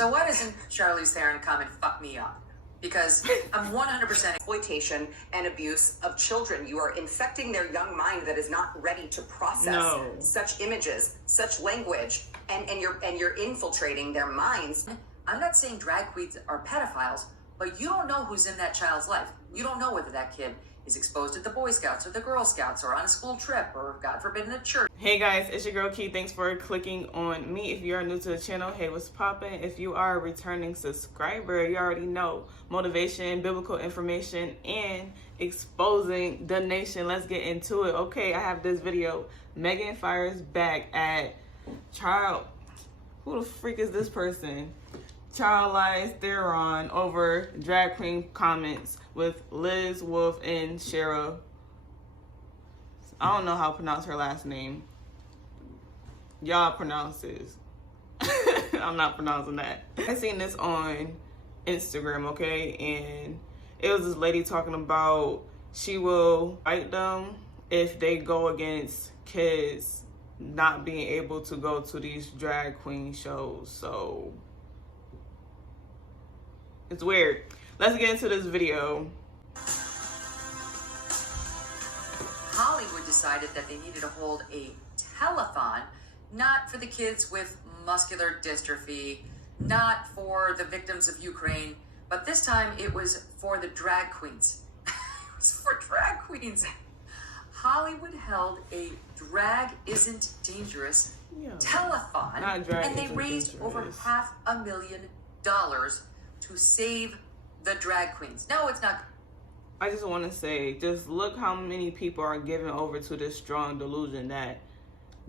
So why doesn't Charlize Theron come and fuck me up? Because I'm 100% exploitation and abuse of children. You are infecting their young mind that is not ready to process such images, such language, and you're infiltrating their minds. I'm not saying drag queens are pedophiles, but you don't know who's in that child's life. You don't know whether that kid is exposed at the Boy Scouts or the Girl Scouts or on a school trip or, God forbid, in a church. Hey guys, it's your girl Key. Thanks for clicking on me. If you are new to the channel, hey, what's poppin'? If you are a returning subscriber, you already know motivation, biblical information, and exposing the nation. Let's get into it. Okay, I have this video. Megyn fires back at who the freak is this person? Charlize Theron over drag queen comments with Liz, Wolf, and Shara. I don't know how to pronounce her last name. Y'all pronounce this. I'm not pronouncing that. I seen this on Instagram, okay? And it was this lady talking about she will fight them if they go against kids not being able to go to these drag queen shows. So it's weird. Let's get into this video. Hollywood decided that they needed to hold a telethon, not for the kids with muscular dystrophy, not for the victims of Ukraine, but this time it was for the drag queens. It was for drag queens. Hollywood held a Drag Isn't Dangerous telethon, and they raised over $500,000 to save the drag queens. No, it's not. I just want to say, just look how many people are given over to this strong delusion that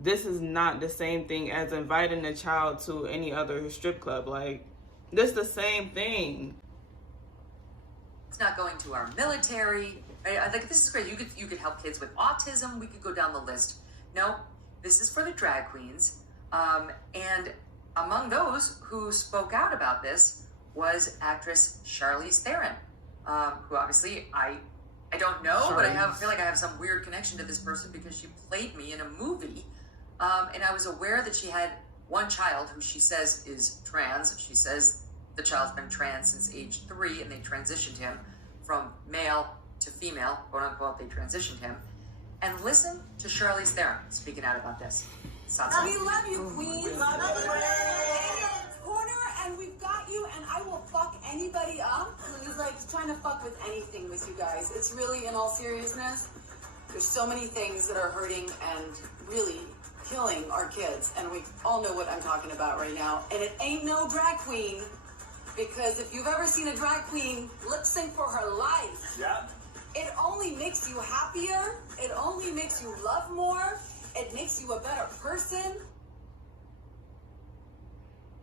this is not the same thing as inviting a child to any other strip club. Like, this is the same thing. It's not going to our military. I think this is great. You could help kids with autism. We could go down the list. No, this is for the drag queens. And among those who spoke out about this was actress Charlize Theron, who obviously I don't know, but I feel like I have some weird connection to this person because she played me in a movie. And I was aware that she had one child who she says is trans. She says the child's been trans since age 3, and they transitioned him from male to female, quote unquote, they transitioned him. And listen to Charlize Theron speaking out about this. We love you, Queen. Love you. Corner, and we've got you, and I will fuck anybody up who's like trying to fuck with anything with you guys. It's really, in all seriousness, there's so many things that are hurting and really killing our kids, and we all know what I'm talking about right now. And it ain't no drag queen, because if you've ever seen a drag queen lip sync for her life, it only makes you happier. It only makes you love more. It makes you a better person.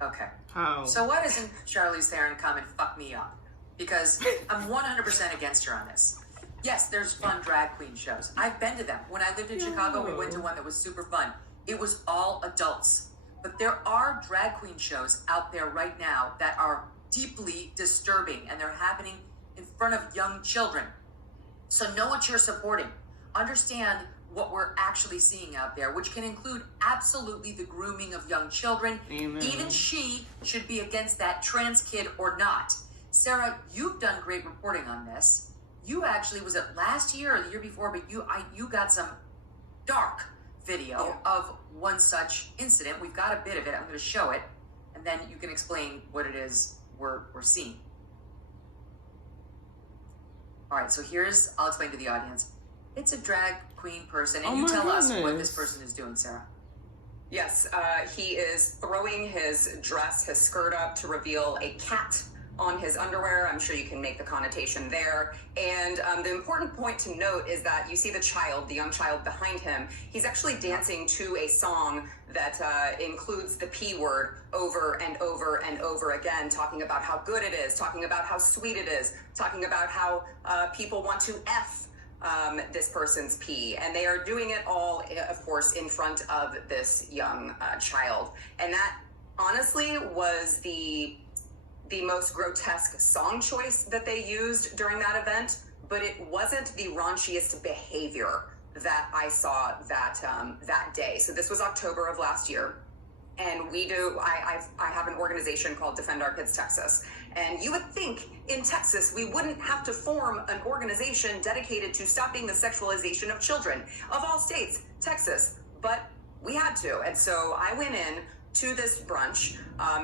Okay. How? So why doesn't Charlize Theron come and fuck me up? Because I'm 100% against her on this. Yes, there's fun drag queen shows. I've been to them. When I lived in Chicago, we went to one that was super fun. It was all adults. But there are drag queen shows out there right now that are deeply disturbing, and they're happening in front of young children. So know what you're supporting. Understand what we're actually seeing out there, which can include absolutely the grooming of young children. Amen. Even she should be against that, trans kid or not. Sarah, you've done great reporting on this. You actually, was it last year or the year before, but you got some dark video of one such incident. We've got a bit of it. I'm going to show it, and then you can explain what it is we're seeing. All right, so I'll explain to the audience. It's a drag queen person, and you tell us what this person is doing, Sarah. Yes, he is throwing his dress, his skirt up to reveal a cat on his underwear. I'm sure you can make the connotation there. And the important point to note is that you see the young child behind him. He's actually dancing to a song that includes the P word over and over and over again, talking about how good it is, talking about how sweet it is, talking about how people want to F this person's P. And they are doing it all, of course, in front of this young child. And that honestly was the most grotesque song choice that they used during that event, but it wasn't the raunchiest behavior that I saw that day. So this was October of last year. And we do, I have an organization called Defend Our Kids Texas. And you would think in Texas, we wouldn't have to form an organization dedicated to stopping the sexualization of children. Of all states, Texas, but we had to. And so I went in to this brunch.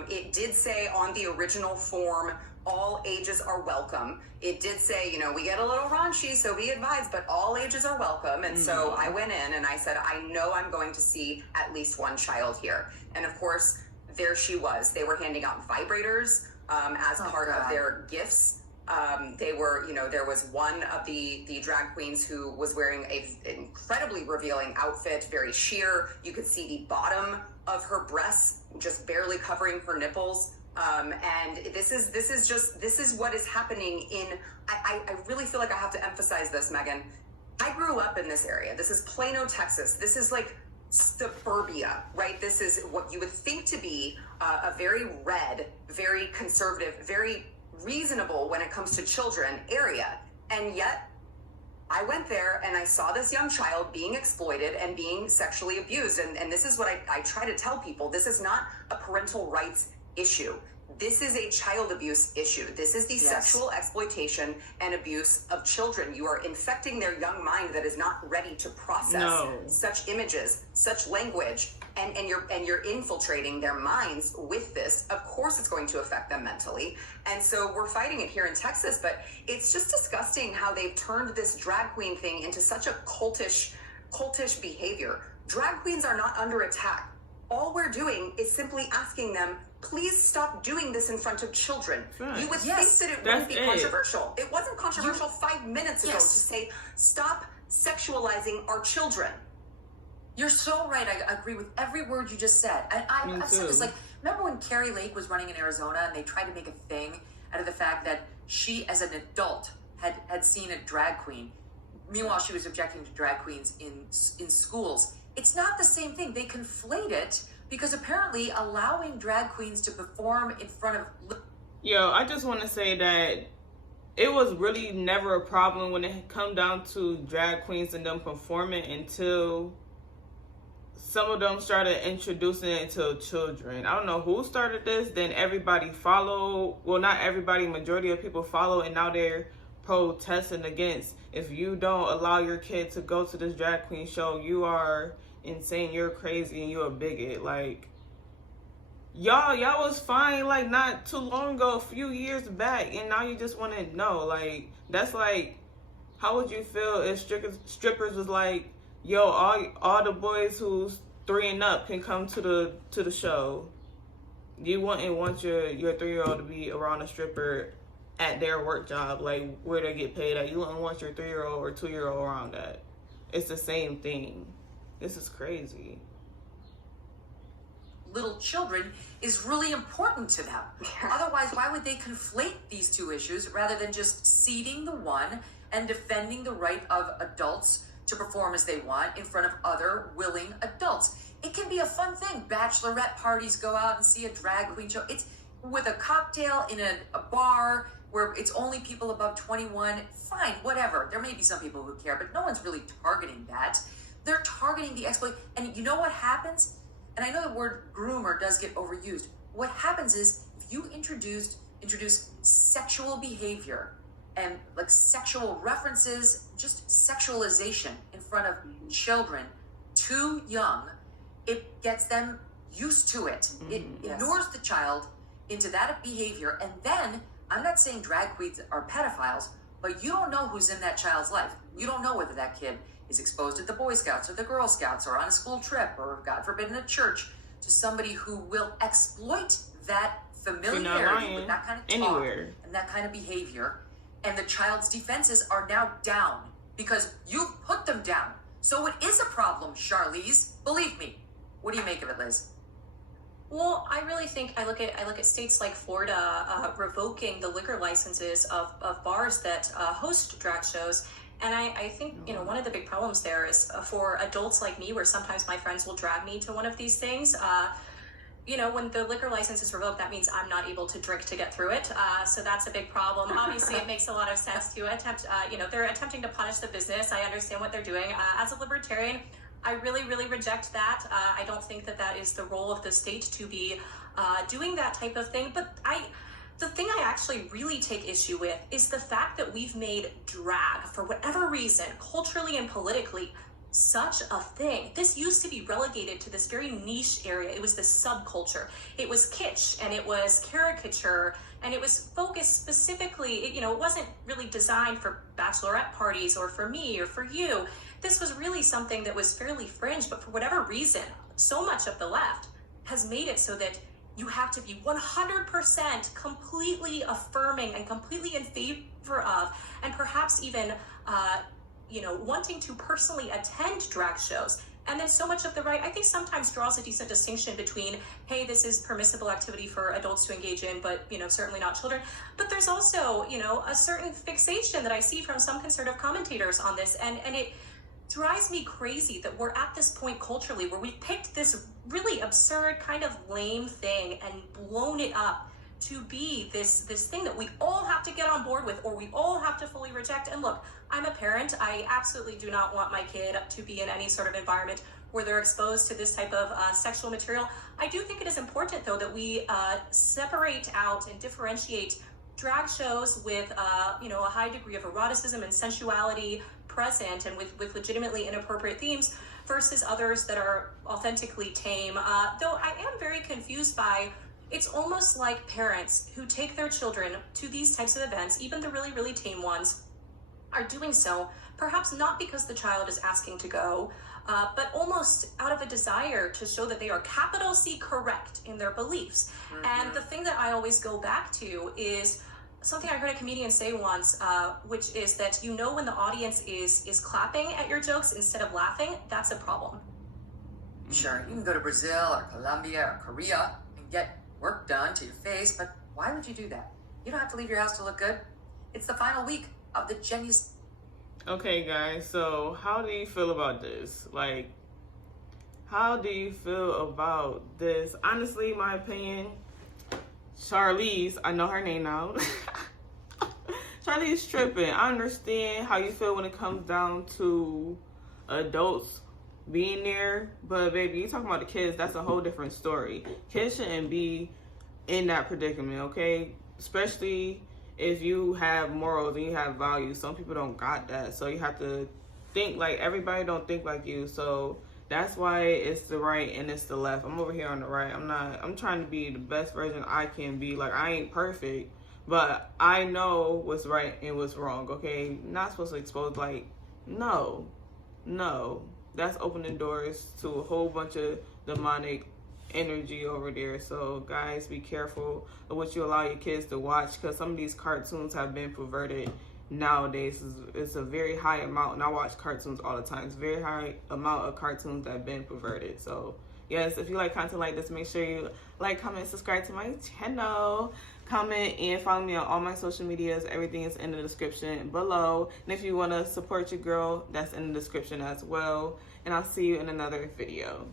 It did say on the original form, all ages are welcome. It did say, you know, we get a little raunchy, so be advised, but all ages are welcome. And so I went in and I said, I know I'm going to see at least one child here. And of course, there she was. They were handing out vibrators as part of their gifts. They were, you know, there was one of the drag queens who was wearing an incredibly revealing outfit, very sheer. You could see the bottom of her breasts just barely covering her nipples. And this is what is happening in, I really feel like I have to emphasize this, Megyn. I grew up in this area. This is Plano, Texas. This is like suburbia, right? This is what you would think to be a very red, very conservative, very reasonable when it comes to children area. And yet I went there and I saw this young child being exploited and being sexually abused. And this is what I try to tell people. This is not a parental rights issue. This is a child abuse issue. This is the sexual exploitation and abuse of children. You are infecting their young mind that is not ready to process such images, such language, and you're infiltrating their minds with this. Of course it's going to affect them mentally. And so we're fighting it here in Texas, but it's just disgusting how they've turned this drag queen thing into such a cultish behavior. Drag queens are not under attack. All we're doing is simply asking them, please stop doing this in front of children. Right. You would think that it wouldn't be controversial. It wasn't controversial 5 minutes ago to say, stop sexualizing our children. You're so right. I agree with every word you just said. And I've said this, like, remember when Carrie Lake was running in Arizona and they tried to make a thing out of the fact that she, as an adult, had seen a drag queen. Meanwhile, she was objecting to drag queens in schools. It's not the same thing. They conflate it because apparently allowing drag queens to perform in front of... Yo, I just want to say that it was really never a problem when it come down to drag queens and them performing until some of them started introducing it to children. I don't know who started this, then everybody followed. Well, not everybody, majority of people follow, and now they're protesting against, if you don't allow your kid to go to this drag queen show, you are insane, you're crazy, and you're a bigot. Like, y'all was fine like not too long ago, a few years back, and now you just want to know. Like, that's like, how would you feel if strippers was like, yo, all the boys who's 3 and up can come to the show? You wouldn't want your 3-year-old to be around a stripper at their work job, like where they get paid at. You wouldn't want your 3-year-old or 2-year-old around that. It's the same thing. This is crazy. Little children is really important to them. Otherwise, why would they conflate these two issues rather than just ceding the one and defending the right of adults to perform as they want in front of other willing adults? It can be a fun thing. Bachelorette parties, go out and see a drag queen show. It's with a cocktail in a bar where it's only people above 21. Fine, whatever. There may be some people who care, but no one's really targeting that. They're targeting the exploit. And you know what happens? And I know the word groomer does get overused. What happens is if you introduce sexual behavior and like sexual references, just sexualization in front of children too young, it gets them used to it. It ignores the child into that behavior. And then, I'm not saying drag queens are pedophiles, but you don't know who's in that child's life. You don't know whether that kid is exposed at the Boy Scouts or the Girl Scouts or on a school trip or, God forbid, in a church to somebody who will exploit that familiarity with that kind of talk and that kind of behavior. And the child's defenses are now down because you put them down. So it is a problem, Charlize. Believe me. What do you make of it, Liz? Well, I really think I look at states like Florida revoking the liquor licenses of bars that host drag shows. And I think, you know, one of the big problems there is for adults like me, where sometimes my friends will drag me to one of these things. You know, when the liquor license is revoked, that means I'm not able to drink to get through it. So that's a big problem. Obviously, it makes a lot of sense to attempt, you know, they're attempting to punish the business. I understand what they're doing. As a libertarian, I really, really reject that. I don't think that that is the role of the state to be doing that type of thing. But the thing I actually really take issue with is the fact that we've made drag, for whatever reason, culturally and politically, such a thing. This used to be relegated to this very niche area. It was this subculture. It was kitsch and it was caricature and it was focused specifically, it wasn't really designed for bachelorette parties or for me or for you. This was really something that was fairly fringe, but for whatever reason, so much of the left has made it so that you have to be 100% completely affirming and completely in favor of, and perhaps even, wanting to personally attend drag shows. And then so much of the right, I think, sometimes draws a decent distinction between, hey, this is permissible activity for adults to engage in, but, certainly not children. But there's also, a certain fixation that I see from some conservative commentators on this. And it drives me crazy that we're at this point culturally where we picked this really absurd kind of lame thing and blown it up to be this thing that we all have to get on board with, or we all have to fully reject. And look, I'm a parent. I absolutely do not want my kid to be in any sort of environment where they're exposed to this type of sexual material. I do think it is important, though, that we separate out and differentiate drag shows with a high degree of eroticism and sensuality present and with legitimately inappropriate themes versus others that are authentically tame. Though I am very confused by, it's almost like parents who take their children to these types of events, even the really, really tame ones, are doing so perhaps not because the child is asking to go, but almost out of a desire to show that they are capital C correct in their beliefs. And the thing that I always go back to is something I heard a comedian say once, which is that when the audience is clapping at your jokes instead of laughing, that's a problem. Sure, you can go to Brazil or Colombia or Korea and get work done to your face, but why would you do that? You don't have to leave your house to look good. It's the final week of the genius. Okay, guys, so how do you feel about this? Like, how do you feel about this? Honestly, my opinion, Charlize, I know her name now. Charlize tripping. I understand how you feel when it comes down to adults being there, but baby, you talking about the kids, that's a whole different story. Kids shouldn't be in that predicament, okay? Especially if you have morals and you have values. Some people don't got that, so you have to think like everybody don't think like you. So that's why it's the right and it's the left. I'm over here on the right. I'm trying to be the best version I can be. Like, I ain't perfect, but I know what's right and what's wrong, okay? Not supposed to expose, like, no. That's opening doors to a whole bunch of demonic energy over there. So guys, be careful of what you allow your kids to watch, because some of these cartoons have been perverted nowadays. It's a very high amount, and I watch cartoons all the time. It's a very high amount of cartoons that have been perverted. So yes, if you like content like this, make sure you like, comment, subscribe to my channel, comment, and follow me on all my social medias. Everything is in the description below. And if you want to support your girl, that's in the description as well. And I'll see you in another video.